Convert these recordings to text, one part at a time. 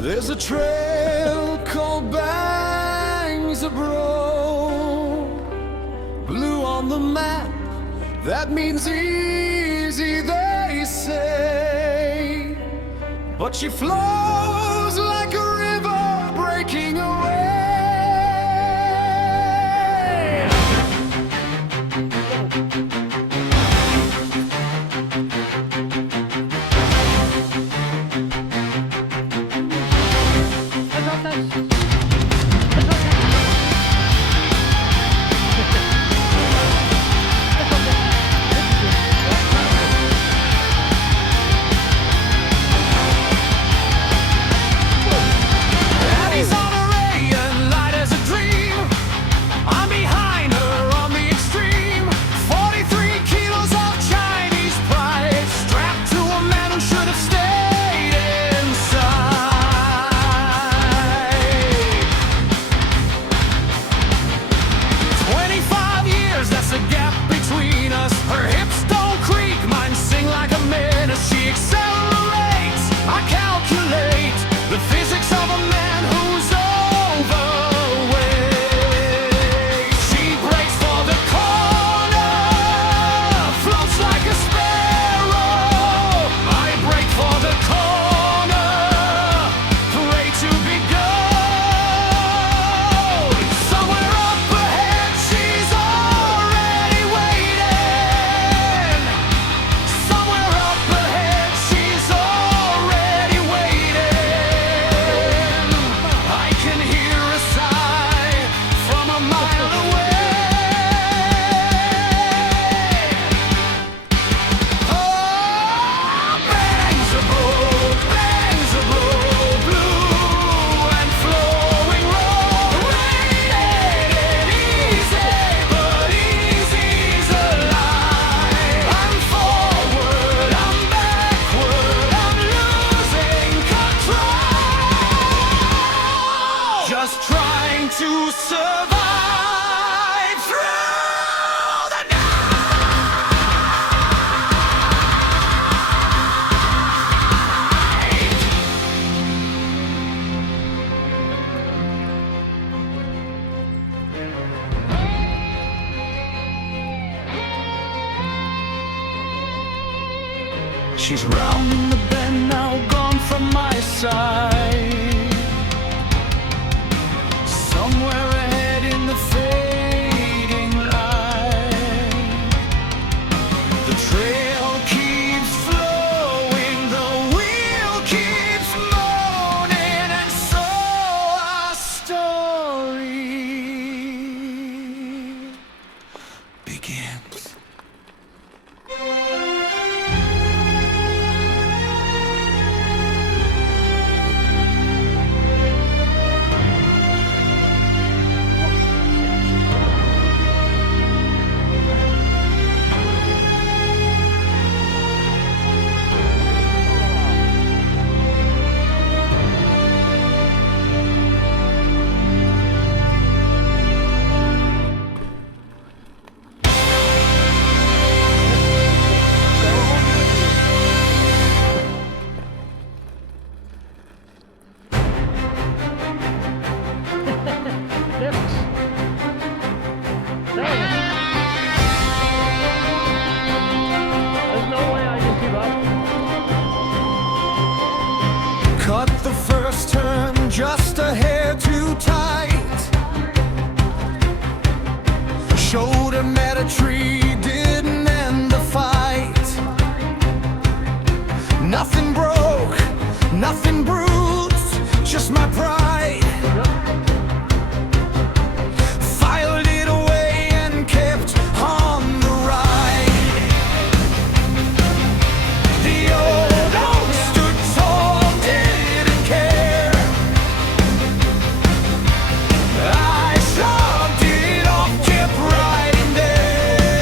There's a trail called Bangs of Bro, blue on the map, that means easy, they say. But she flows like a river breaking away. Annie's on her way and light as a dream. I'm behind her on the extreme. 43 kilos of Chinese pride, strapped to a man who should have stayed inside. 25 years, that's a gap between us. Her hips don't creak, mine sing like a menace. She accelerates, I calculate the physics of a man who's overweight. She breaks for the corner, floats like a sparrow. I break for the corner, pray to be gold. Somewhere up ahead, she's already waiting. Somewhere up ahead, she's already waiting. I can hear a sigh from a mile away. Oh, bangs of blow, blue and flowing road. Rated easy, but easy's a lie. I'm forward, I'm backward, I'm losing control. Just trying to survive through the night. She's rounding the bend now, gone from my side. Somewhere ahead in the fading light, the trail keeps flowing, the wheel keeps moaning, and so our story begins. There's no way I can keep up. Cut the first turn just a hair too tight. Showed him that a tree didn't end the fight. Nothing broke, nothing bruised, just my pride. Filed it away and kept on the ride. The old oak stood tall, didn't care. I shoved it off, kept riding there.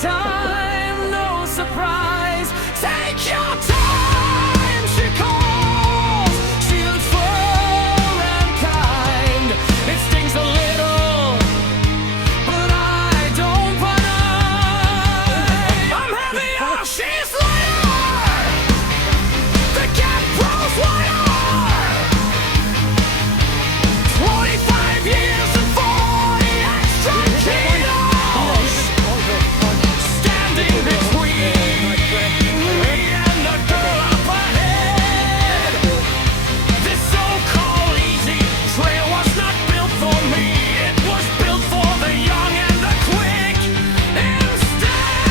time, no surprise. Take your time, she calls. She looks full and kind. It stings a little, but I don't mind. I'm heavier, she's lighter. The gap grows wider. 25 years and 40 extra kilos. Standing between me and the girl up ahead. This so-called easy trail was not built for me. It was built for the young and the quick instead.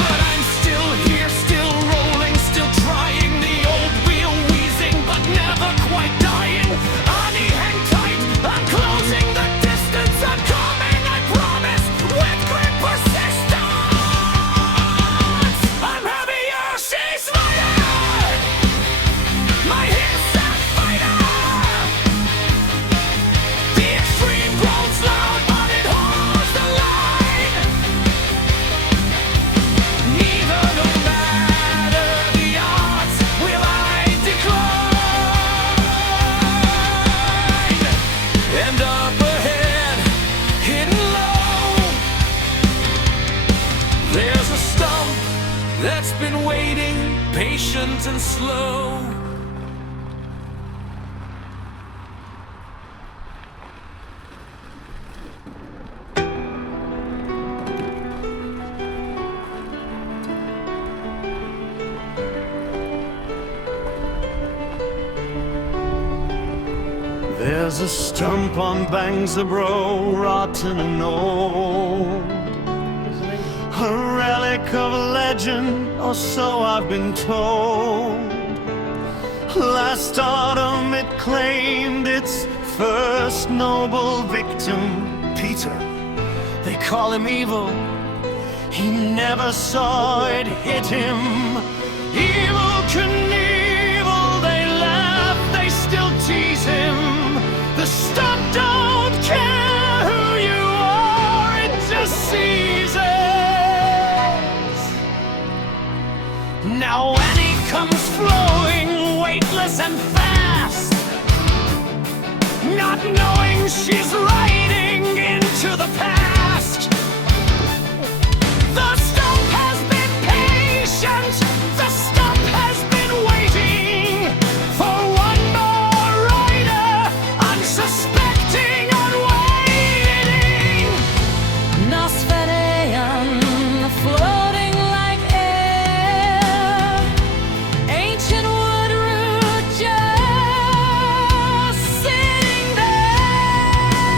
But I'm still here, still rolling, still trying. The old wheel wheezing, but never quite dying. Anni, hang tight, I'm closing the distance. I'm coming, I promise, with great persistence. I'm heavier, she's lighter. My hips are fighter. The extreme grows loud, but it holds the line. Neither, no matter the odds, will I decline. And up ahead, hidden low, there's a stump that's been waiting, patient and slow. There's a stump on Bangs of Bro, rotten and old, a relic of a legend, or so I've been told. Last autumn it claimed its first noble victim, Peter. They call him evil, he never saw it hit him. Evil Knievel, they laugh, they still tease him. The stump don't care who you are, it just seizes. Now Annie comes flowing, weightless and fast, not knowing she's riding into the past. The stump has been patient, the stump has been waiting for one more rider, unsuspecting, unwaiting. Nosferean, floating like air, ancient wood root just sitting there.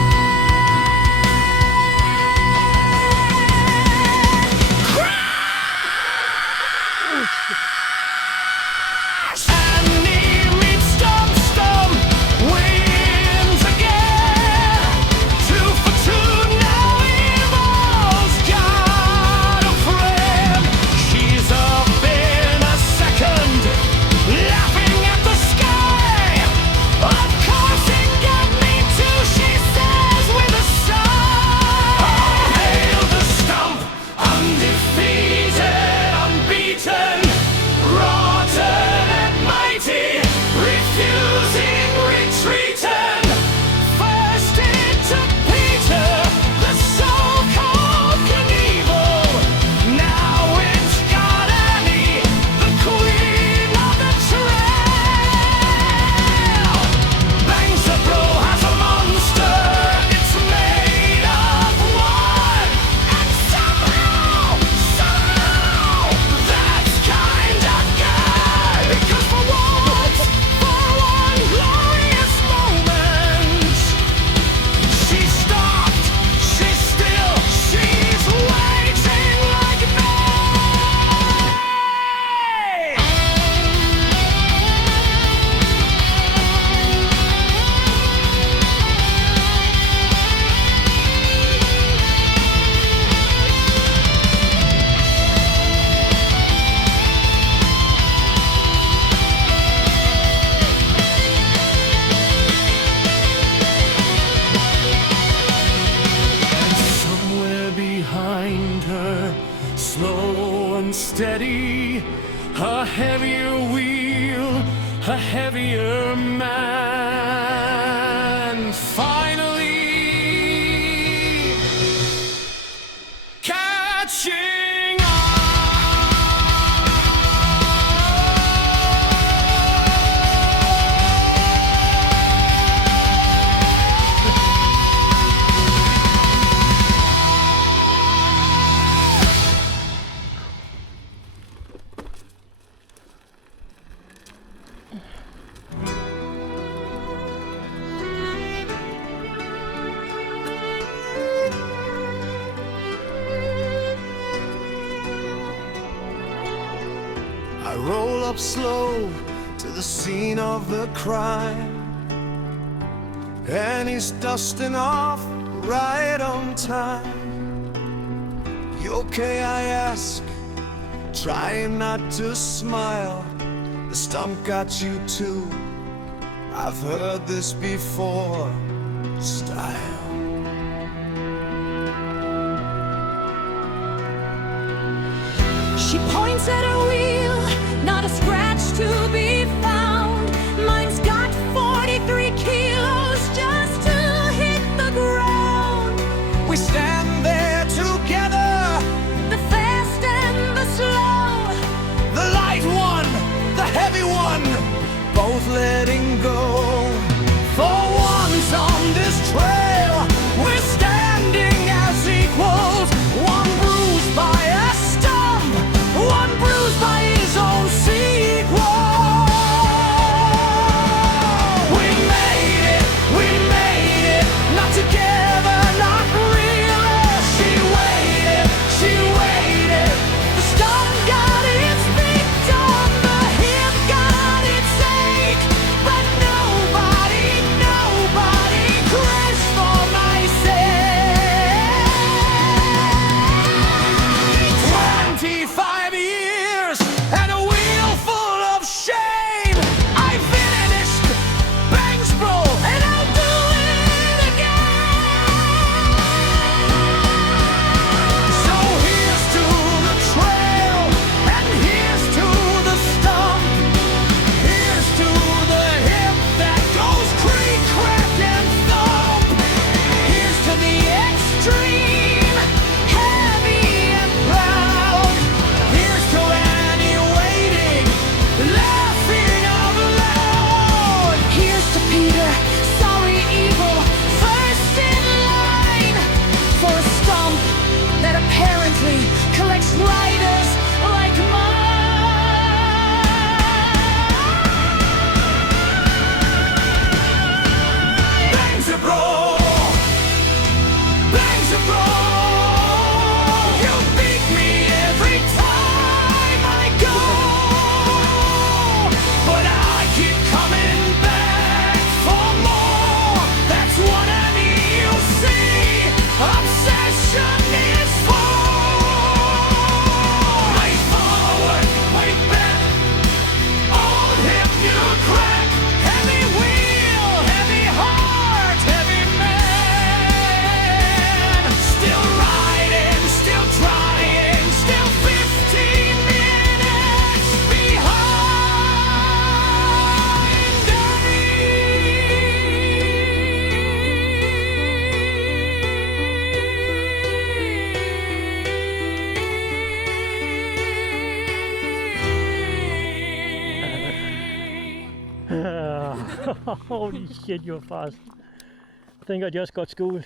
I roll up slow to the scene of the crime, and he's dusting off right on time. You okay, I ask, trying not to smile. The stump got you too, I've heard this before. Style. She points at her wheel, not a scratch to be found. Mine's got 43 kilos just to hit the ground. We stand there together, The fast and the slow, the light one, the heavy one, both letting go. For once on this trail, we're standing as equals. One bruised by a stump, one bruised by his own sequel. We made it, not together, not really. She waited, the stump got its victim, the hip got its ache, but nobody crashed for my sake. 25 years and a wheel full of shame. I finished Bangsbro and I'll do it again. So here's to the trail and here's to the stump. Here's to the hip that goes creak, crack, and thump. Here's to the extreme, heavy and proud. Here's to Annie waiting, laughing out loud. here's to Peter, sorry evil, first in line for a stump that apparently collects riders like mine. Bangs a bro, you beat me every time I go, but I keep coming back for more. That's what I need, you see, obsession is for. Way forward, way back, old hip, new crack, heavy wheel, heavy heart, heavy man. Still riding, still trying, still 15 minutes behind. Holy shit, you're fast. I think I just got schooled.